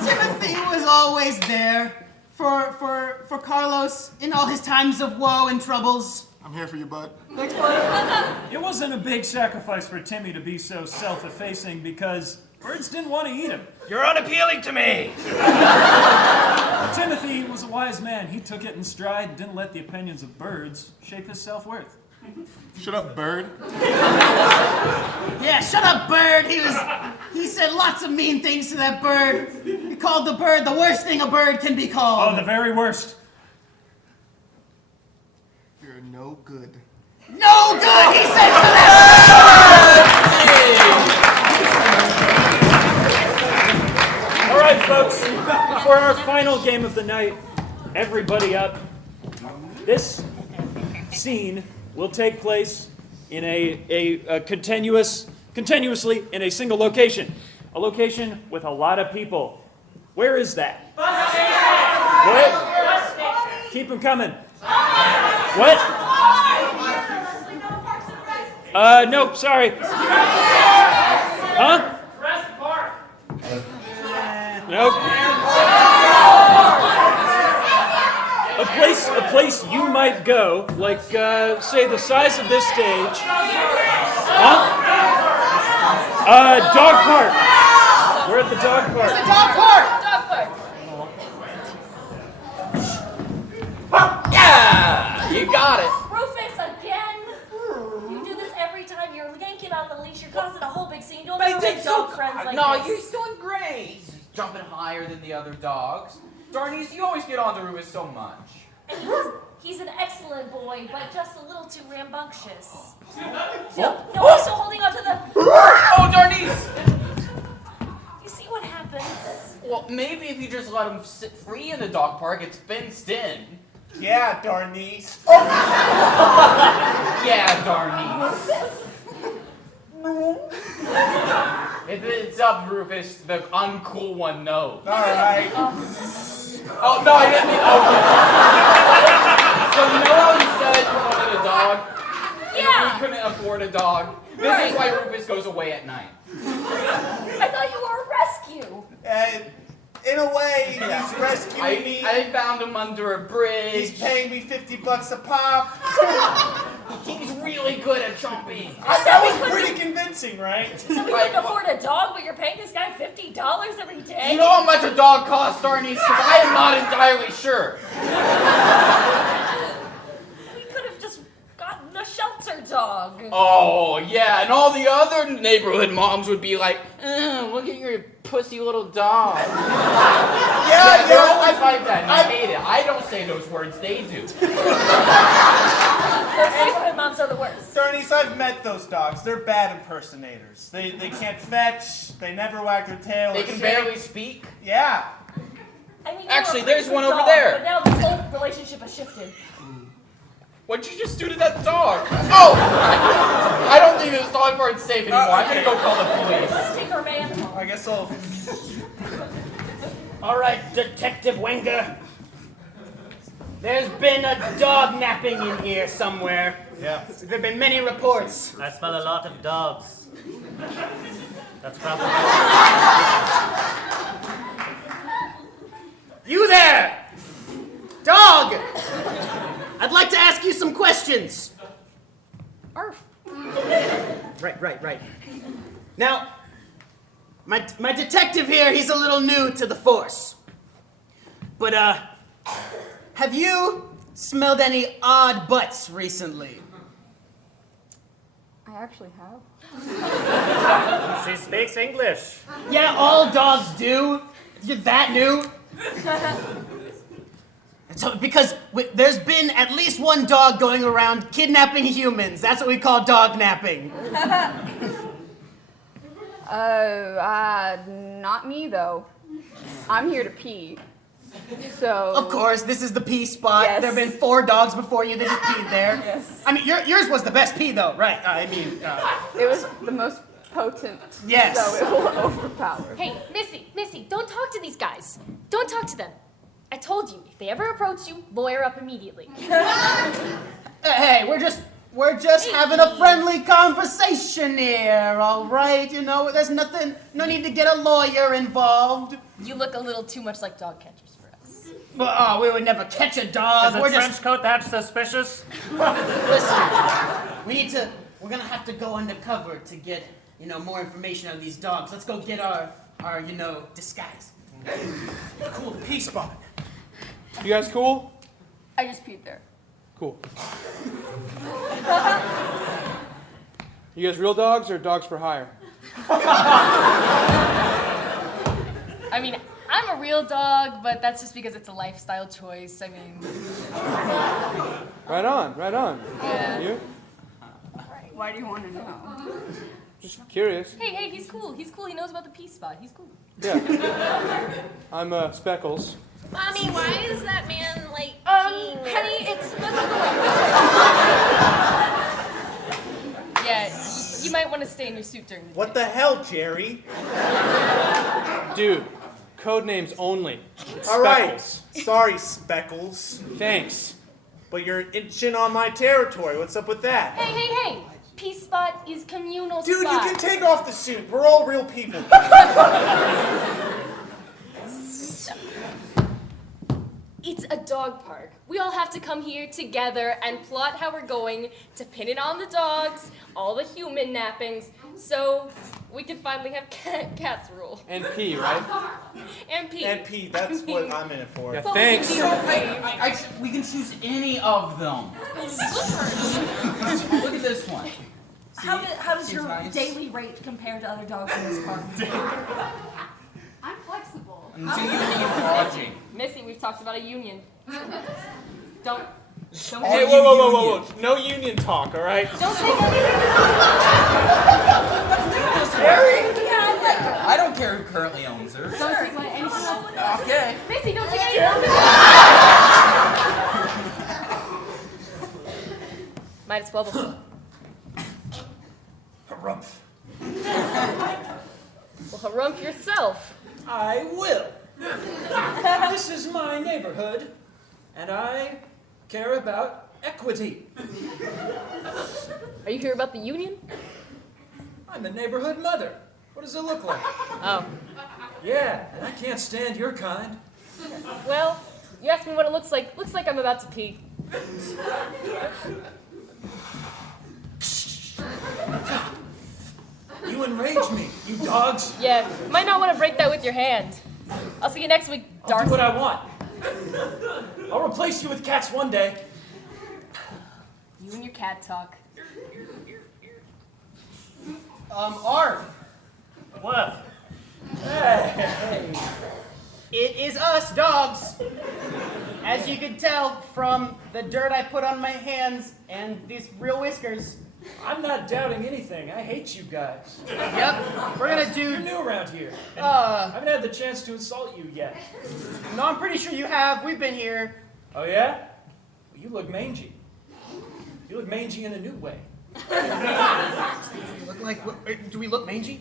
Timothy was always there for Carlos in all his times of woe and troubles. I'm here for you, bud. Thanks, bud. It wasn't a big sacrifice for Timmy to be so self-effacing because birds didn't want to eat him. You're unappealing to me! Timothy was a wise man. He took it in stride and didn't let the opinions of birds shape his self-worth. Shut up, bird. Yeah, shut up, bird. He said lots of mean things to that bird. He called the bird the worst thing a bird can be called. Oh, the very worst. You're no good. No good, he said to that bird! All right, folks, for our final game of the night, everybody up. This scene will take place in a continuously in a single location. A location with a lot of people. Where is that? What? Keep them coming. What? Nope, sorry. Huh? Nope. A place you might go, like, say, the size of this stage. Huh? Dog park. We're at the dog park. It's a dog park! Yeah! You got it. Rufus, again? You do this every time you're yanking on the leash. You're causing a whole big scene. Don't ever make dog friends like No, this. you're doing great. He's jumping higher than the other dogs. Darnice, you always get on to Rufus so much. And he's an excellent boy, but just a little too rambunctious. No, he's still holding on to the... Oh, Darnice! You see what happens? Well, maybe if you just let him sit free in the dog park, it's fenced in. Yeah, Darnice. Yeah, Darnice. If it's up, Rufus, the uncool one knows. All right. Oh, no, I didn't mean... Okay. So you know how you said you wanted a dog? Yeah. We couldn't afford a dog. This is why Rufus goes away at night. I thought you were a rescue. In a way, he's rescuing me. I found him under a bridge. He's paying me $50 a pop. He's really good at jumping. That was pretty convincing, right? So we couldn't afford a dog, but you're paying this guy $50 every day? You know how much a dog costs, Darnice? Because I am not entirely sure. We could have just gotten a shelter dog. Oh, yeah, and all the other neighborhood moms would be like, look at your pussy little dog. Yeah, they're always like that, and I hate it. I don't say those words, they do. Those neighborhood moms are the worst. Bernice, I've met those dogs. They're bad impersonators. They can't fetch. They never wag their tail. They or can shake. barely speak. Yeah. I mean, Actually, you're a there's one pretty over dog, there. But now this whole relationship has shifted. What'd you just do to that dog? Oh! I don't think this dog part's safe anymore. I'm gonna go call the police. Take her, man. I guess I'll... All right, Detective Wenger. There's been a dog napping in here somewhere. Yeah. There have been many reports. I smell a lot of dogs. That's probably... You there! Dog! I'd like to ask you some questions. Arf. Right. Now, my detective here, he's a little new to the force. But, have you smelled any odd butts recently? I actually have. She speaks English. Yeah, all dogs do. You're that new. So, because there's been at least one dog going around kidnapping humans. That's what we call dog napping. Not me though. I'm here to pee. So. Of course, this is the pee spot. Yes. There have been 4 dogs before you that just peed there. Yes. I mean, yours was the best pee though, right? It was the most potent. Yes. So it will overpower. Hey, Missy, don't talk to these guys. Don't talk to them. I told you, if they ever approach you, lawyer up immediately. Hey, we're just having a friendly conversation here, all right? You know, there's no need to get a lawyer involved. You look a little too much like dog catchers for us. Oh, we would never catch a dog. Is a trench coat that suspicious? Listen, we're gonna have to go undercover to get, more information on these dogs. Let's go get our disguise. Cool pee spot. You guys cool? I just peed there. Cool. You guys real dogs or dogs for hire? I mean, I'm a real dog, but that's just because it's a lifestyle choice. I mean... Right on. Yeah. You? Why do you want to know? Just curious. Hey, he's cool. He knows about the pee spot. He's cool. Yeah. I'm Speckles. Mommy, why is that man like Penny, it's... Yeah, you might want to stay in your suit during the day. What the hell, Jerry? Dude, code names only. It's All right. Speckles. Sorry, Speckles. Thanks. But you're inching on my territory. What's up with that? Hey. Pee spot is communal Dude, spot. you can take off the suit. We're all real people. It's a dog park. We all have to come here together and plot how we're going to pin it on the dogs, all the human nappings, so we can finally have cats rule. And pee, right? And pee. And pee, that's what I'm in it for. Yeah, thanks. We can choose any of them. Look at this one. How does Seems your nice. daily rate compare to other dogs in this park? I'm flexible. Do you need lodging? Missy, we've talked about a union. Don't Hey, whoa. No union talk, all right? Don't take anything. I don't care who currently owns her. Don't take anything else. Okay. Missy, don't take anything else. Might as well. Harumph. Well, harumph yourself. I will. This is my neighborhood, and I care about equity. Are you here about the union? I'm the neighborhood mother. What does it look like? Oh. Yeah, and I can't stand your kind. Well, you asked me what it looks like. Looks like I'm about to pee. You enrage me, you dogs. Yeah, you might not want to break that with your hand. I'll see you next week, Darcy. I'll do what I want. I'll replace you with cats one day. You and your cat talk. Arf. What? Hey. It is us, dogs. As you can tell from the dirt I put on my hands and these real whiskers. I'm not doubting anything. I hate you guys. Yep, we're gonna do... You're new around here. And Uh. I haven't had the chance to insult you yet. No, I'm pretty sure you have. We've been here. Oh, yeah? Well, you look mangy. You look mangy in a new way. Look like... Do we look mangy?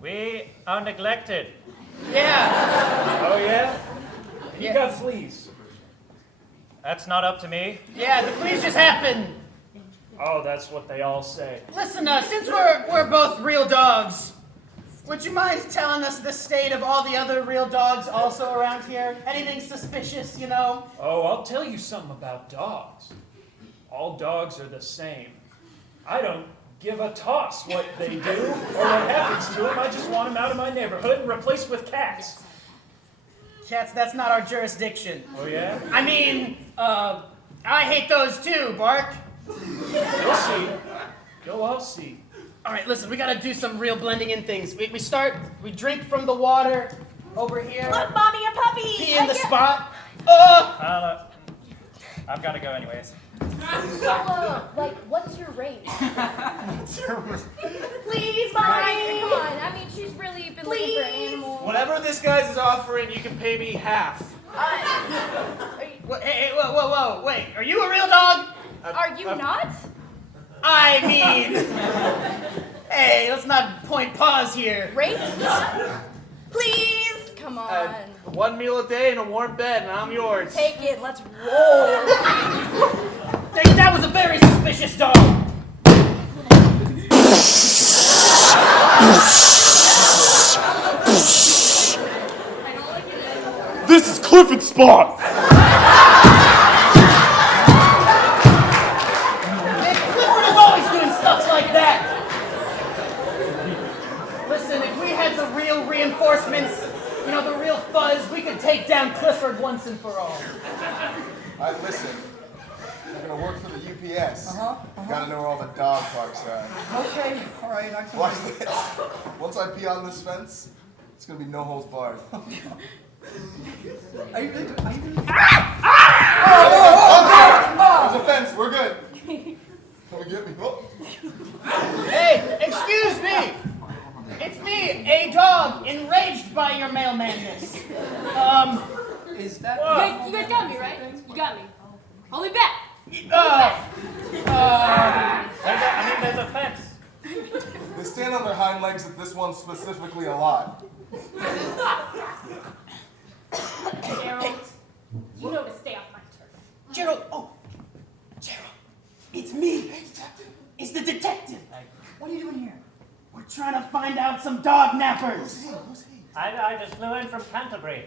We are neglected. Yeah. Oh, yeah? You got fleas. That's not up to me. Yeah, the fleas just happened. Oh, that's what they all say. Listen, since we're both real dogs, would you mind telling us the state of all the other real dogs also around here? Anything suspicious, you know? Oh, I'll tell you something about dogs. All dogs are the same. I don't give a toss what they do or what happens to them. I just want them out of my neighborhood and replaced with cats. Cats, that's not our jurisdiction. Oh, yeah? I mean, I hate those too, Bark. You'll see. You'll all see. All right, listen, we gotta do some real blending in things. We drink from the water over here. Look, Mommy, a puppy! Pee in the spot. I've got to go anyways. So, like, what's your rate? Please, Come Mommy! on, I mean, she's really been looking for animals. Whatever this guy's is offering, you can pay me half. Hey, whoa, wait, are you a real dog? Are you not? I mean, hey, let's not point paws here. Rate? Please! Come on. One meal a day and a warm bed, and I'm yours. Take it, let's roll. That was a very suspicious dog. This is Clifford's spot. Clifford is always doing stuff like that. Listen, if we had the real reinforcements, you know, the real fuzz, we could take down Clifford once and for all. Listen, you're gonna work for the UPS. You gotta know where all the dog parks are. Okay, all right. Watch this. Once I pee on this fence, it's gonna be no holds barred. Are you good? There's a fence. We're good. Come and get me. Oh. Hey, excuse me. It's me, a dog, enraged by your mailmanness. Is that... You guys got me, right? You got me. Hold me back. There's a fence. They stand on their hind legs at this one specifically a lot. Gerald, you know to stay off my turf. Gerald, Gerald, it's me. It's the detective. What are you doing here? We're trying to find out some dog nappers. I just flew in from Canterbury.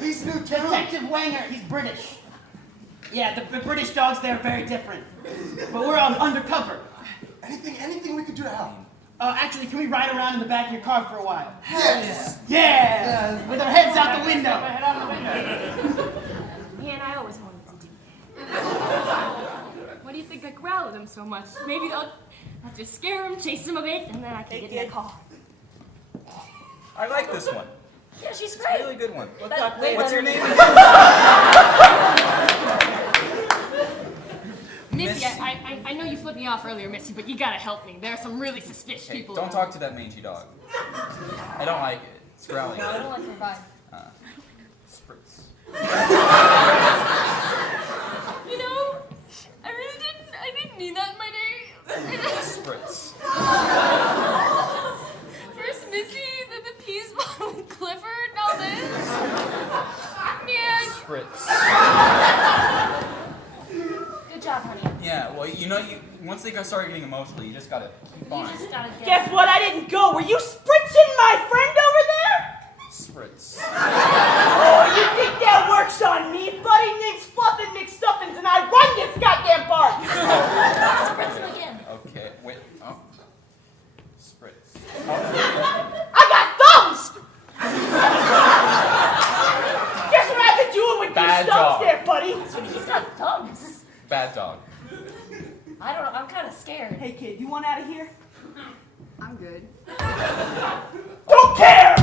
He's new too. Detective Wanger, he's British. Yeah, the British dogs, they're very different. But we're undercover. Anything we could do to help? Actually, can we ride around in the back of your car for a while? Yes! Yeah! With our heads out the window. Man, I always wanted to do that. Why do you think I growl at him so much? Maybe I'll just scare him, chase him a bit, and then I can get in the car. I like this one. Yeah, she's It's great. a really good one. What's your name? Missy, I know you flipped me off earlier, Missy, but you gotta help me. There are some really suspicious Hey, people don't around. talk to that mangy dog. I don't like it. It's growling. No, I don't like your vibe. Spritz. You know, I didn't need that in my day. Spritz. First Missy, then the peas bomb with Clifford, now this. Yeah. Spritz. Good job, honey. Yeah, well, once they start getting emotional, you just gotta keep on. You just gotta get... Guess what? I didn't go. Were you spritzing my friend over there? Spritz. Oh, you think that works on me? Buddy Nick's fluffing McStuffins and I run this goddamn park! Spritz him again. Okay, wait. Oh. Spritz. I got thumbs! Guess what I've been doing with Bad these thumbs dog. there, buddy? He's got thumbs. Bad dog. I don't know. I'm kind of scared. Hey, kid, you want out of here? I'm good. Don't care!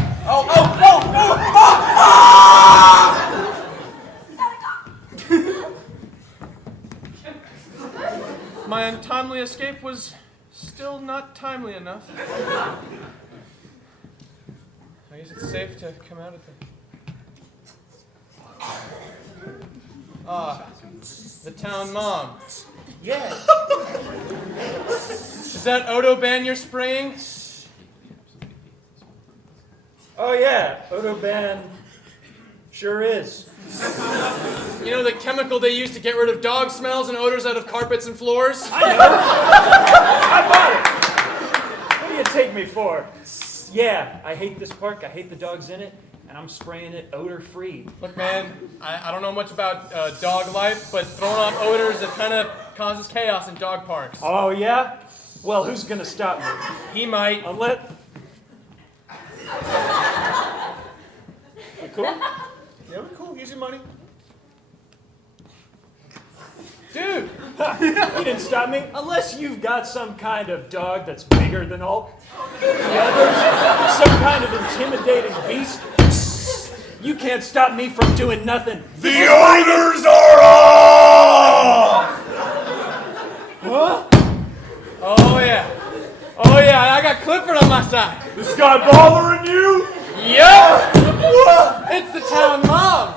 My untimely escape was still not timely enough. I guess it's safe to come out of the town mom. Yeah. Is that Odoban you're spraying? Oh yeah, Odoban sure is. You know the chemical they use to get rid of dog smells and odors out of carpets and floors? I know. I bought it. What do you take me for? Yeah, I hate this park. I hate the dogs in it, and I'm spraying it odor-free. Look, man, I don't know much about dog life, but throwing off odors, it kind of causes chaos in dog parks. Oh, yeah? Well, who's going to stop me? He might. You cool? Yeah, we're cool. Use your money. Dude! You didn't stop me. Unless you've got some kind of dog that's bigger than all the others. Some kind of intimidating beast. You can't stop me from doing nothing. The orders are off! Huh? Oh, yeah. Oh, yeah, I got Clifford on my side. This guy bothering you? Yup! It's the town mom.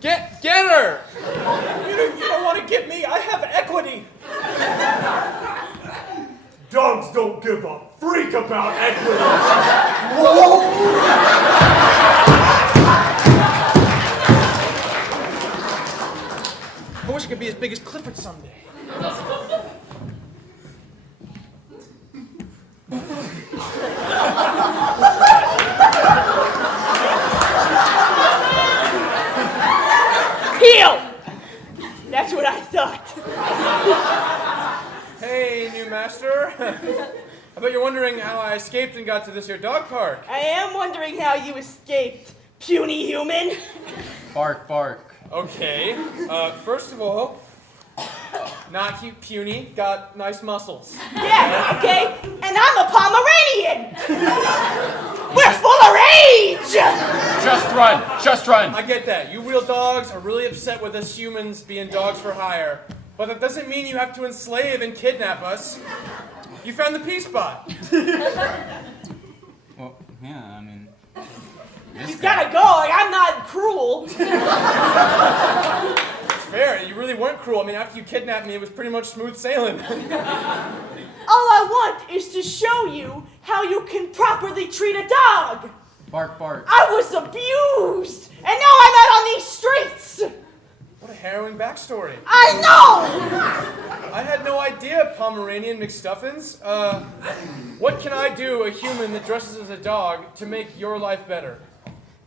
Get her! You don't want to get me. I have equity. Dogs don't give a freak about equity. I wish I could be as big as Clifford someday. Heel! That's what I thought. Hey, new master. I bet you're wondering how I escaped and got to this here dog park. I am wondering how you escaped, puny human. Bark, bark. Okay. First of all, not cute, puny, got nice muscles. Yeah, okay? And I'm a Pomeranian! We're full of rage! Just run. I get that. You real dogs are really upset with us humans being dogs for hire. But that doesn't mean you have to enslave and kidnap us. You found the peace spot. Well, yeah, I mean... He's gotta go, like, I'm not cruel. It's fair, you really weren't cruel. I mean, after you kidnapped me, it was pretty much smooth sailing. All I want is to show you how you can properly treat a dog. Bark, bark. I was abused, and now I'm out on these streets. What a harrowing backstory. I know! I had no idea, Pomeranian McStuffins. What can I do, a human that dresses as a dog, to make your life better?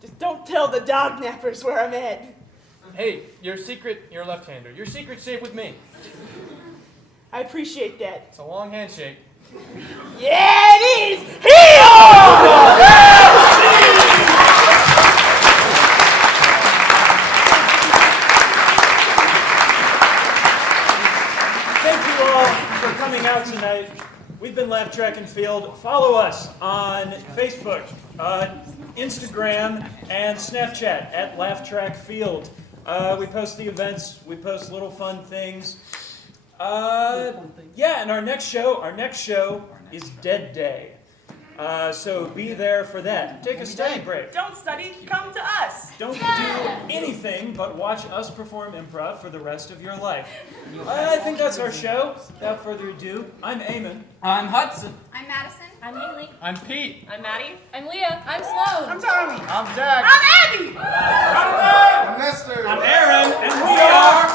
Just don't tell the dog nappers where I'm at. Hey, you're a left-hander. Your secret's safe with me. I appreciate that. It's a long handshake. Yeah, it is! Thank you all for coming out tonight. We've been Laugh Track and Field. Follow us on Facebook, Instagram, and Snapchat at Laugh Track Field. We post the events. We post little fun things. Yeah, and our next show is Dead Day. So be there for that. Take a study break. Don't study, come to us. Don't do anything but watch us perform improv for the rest of your life. I think that's our show. Without further ado, I'm Eamon. I'm Hudson. I'm Madison. I'm Haley. I'm Pete. I'm Maddie. I'm Leah. I'm Sloan. I'm Tommy. I'm Jack. I'm Abby. I'm Nestor. I'm Aaron, and we are...